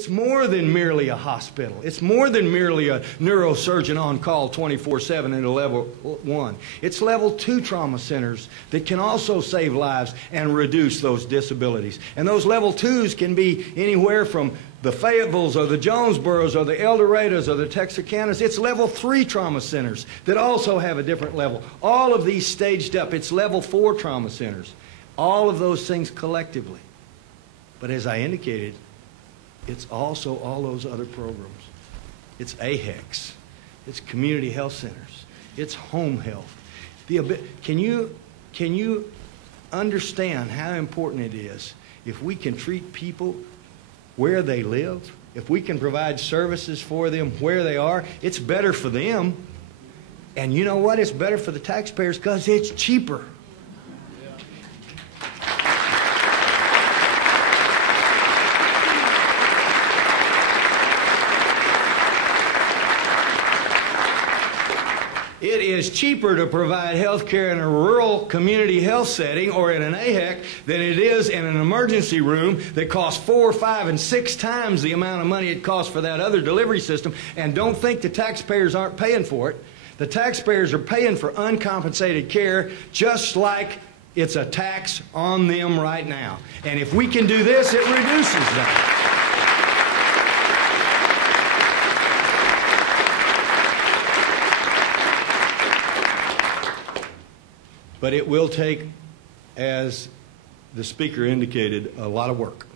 It's more than merely a hospital. It's more than merely a neurosurgeon on call 24/7 at a level 1. It's level 2 trauma centers that can also save lives and reduce those disabilities. And those level 2s can be anywhere from the Fayettevilles or the Jonesboroughs or the Eldorados or the Texarkanas. It's level 3 trauma centers that also have a different level. All of these staged up. It's level 4 trauma centers. All of those things collectively. But as I indicated, it's also all those other programs. It's AHECs. It's community health centers. It's home health. Can you understand how important it is if we can treat people where they live? If we can provide services for them where they are, it's better for them. And you know what? It's better for the taxpayers because it's cheaper. It is cheaper to provide health care in a rural community health setting or in an AHEC than it is in an emergency room that costs 4, 5, and 6 times the amount of money it costs for that other delivery system. And don't think the taxpayers aren't paying for it. The taxpayers are paying for uncompensated care just like it's a tax on them right now. And if we can do this, it reduces that. But it will take, as the speaker indicated, a lot of work.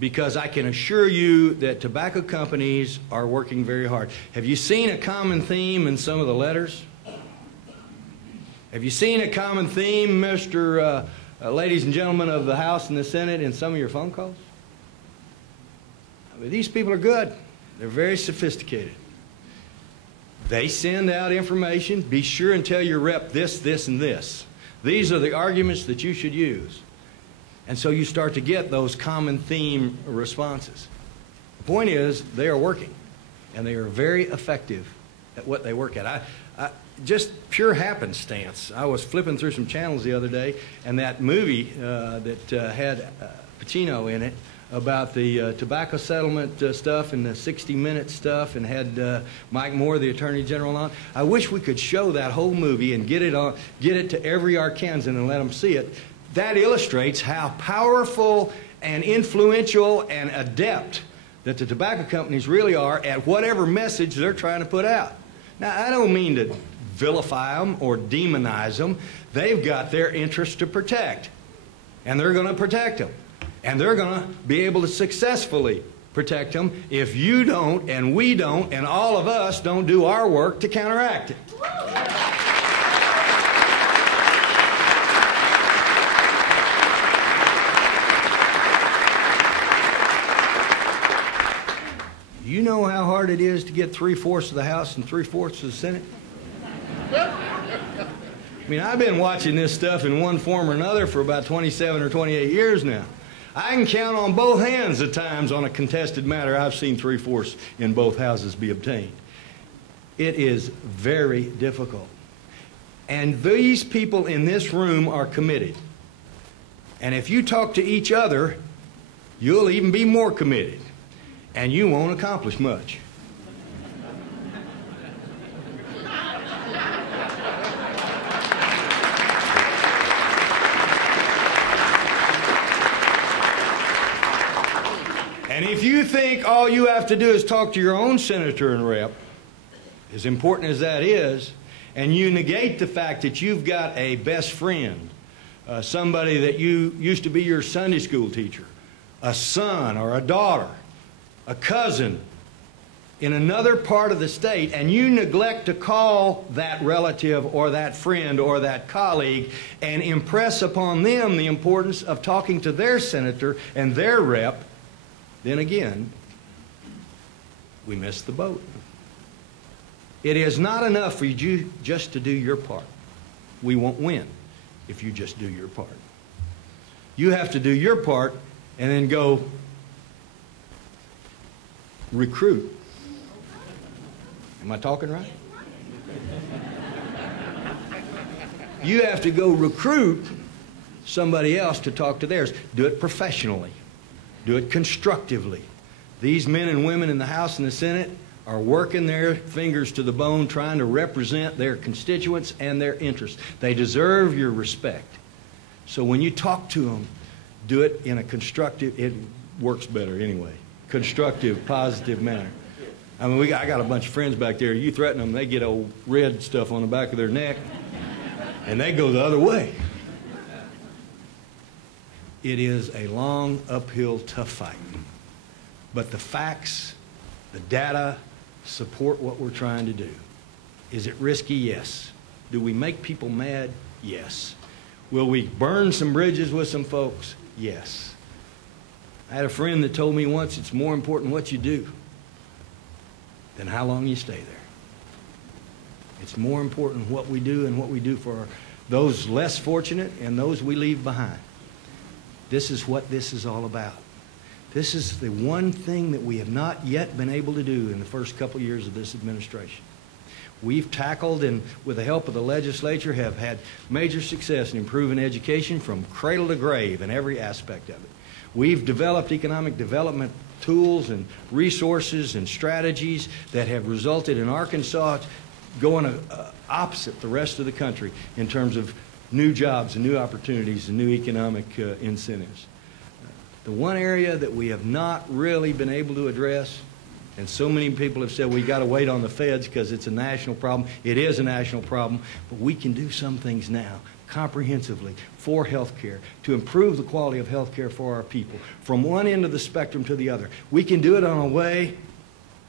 Because I can assure you that tobacco companies are working very hard. Have you seen a common theme in some of the letters? Have you seen a common theme, ladies and gentlemen of the House and the Senate, in some of your phone calls? I mean, these people are good. They're very sophisticated. They send out information. Be sure and tell your rep this, this, and this. These are the arguments that you should use. And so you start to get those common theme responses. The point is, they are working. And they are very effective at what they work at. Just pure happenstance. I was flipping through some channels the other day, and that movie that had Pacino in it, about the tobacco settlement stuff and the 60-minute stuff, and had Mike Moore, the Attorney General, on. I wish we could show that whole movie and get it to every Arkansan and let them see it. That illustrates how powerful and influential and adept that the tobacco companies really are at whatever message they're trying to put out. Now, I don't mean to vilify them or demonize them. They've got their interests to protect, and they're going to protect them. And they're going to be able to successfully protect them if you don't, and we don't, and all of us don't do our work to counteract it. You know how hard it is to get 3/4 of the House and 3/4 of the Senate? I mean, I've been watching this stuff in one form or another for about 27 or 28 years now. I can count on both hands the times on a contested matter I've seen 3/4 in both houses be obtained. It is very difficult. And these people in this room are committed. And if you talk to each other, you'll even be more committed. And you won't accomplish much. And if you think all you have to do is talk to your own senator and rep, as important as that is, and you negate the fact that you've got a best friend, somebody that you used to be your Sunday school teacher, a son or a daughter, a cousin in another part of the state, and you neglect to call that relative or that friend or that colleague and impress upon them the importance of talking to their senator and their rep, then again, we miss the boat. It is not enough for you just to do your part. We won't win if you just do your part. You have to do your part and then go recruit. Am I talking right? You have to go recruit somebody else to talk to theirs. Do it professionally. Do it constructively. These men and women in the House and the Senate are working their fingers to the bone trying to represent their constituents and their interests. They deserve your respect. So when you talk to them, do it in a constructive, it works better anyway, constructive, positive manner. I mean, I got a bunch of friends back there. You threaten them, they get old red stuff on the back of their neck, and they go the other way. It is a long, uphill, tough fight. But the facts, the data, support what we're trying to do. Is it risky? Yes. Do we make people mad? Yes. Will we burn some bridges with some folks? Yes. I had a friend that told me once, it's more important what you do than how long you stay there. It's more important what we do and what we do for those less fortunate and those we leave behind. This is what this is all about. This is the one thing that we have not yet been able to do in the first couple years of this administration. We've tackled and, with the help of the legislature, have had major success in improving education from cradle to grave in every aspect of it. We've developed economic development tools and resources and strategies that have resulted in Arkansas going opposite the rest of the country in terms of new jobs and new opportunities and new economic incentives. The one area that we have not really been able to address, and so many people have said we got to wait on the feds because it's a national problem. It is a national problem, but we can do some things now comprehensively for health care to improve the quality of health care for our people from one end of the spectrum to the other. We can do it in a way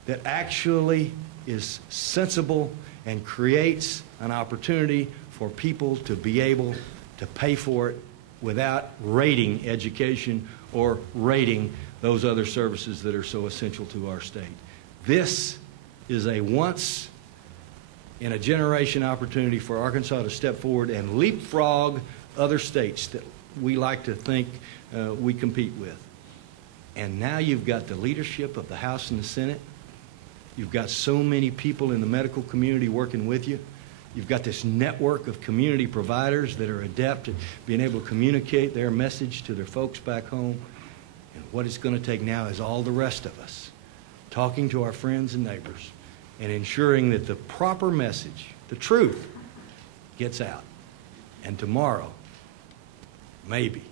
that actually is sensible and creates an opportunity for people to be able to pay for it without raiding education or raiding those other services that are so essential to our state. This is a once-in-a-generation opportunity for Arkansas to step forward and leapfrog other states that we like to think we compete with. And now you've got the leadership of the House and the Senate. You've got so many people in the medical community working with you. You've got this network of community providers that are adept at being able to communicate their message to their folks back home. And what it's going to take now is all the rest of us talking to our friends and neighbors and ensuring that the proper message, the truth, gets out. And tomorrow, maybe,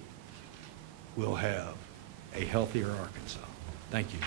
we'll have a healthier Arkansas. Thank you.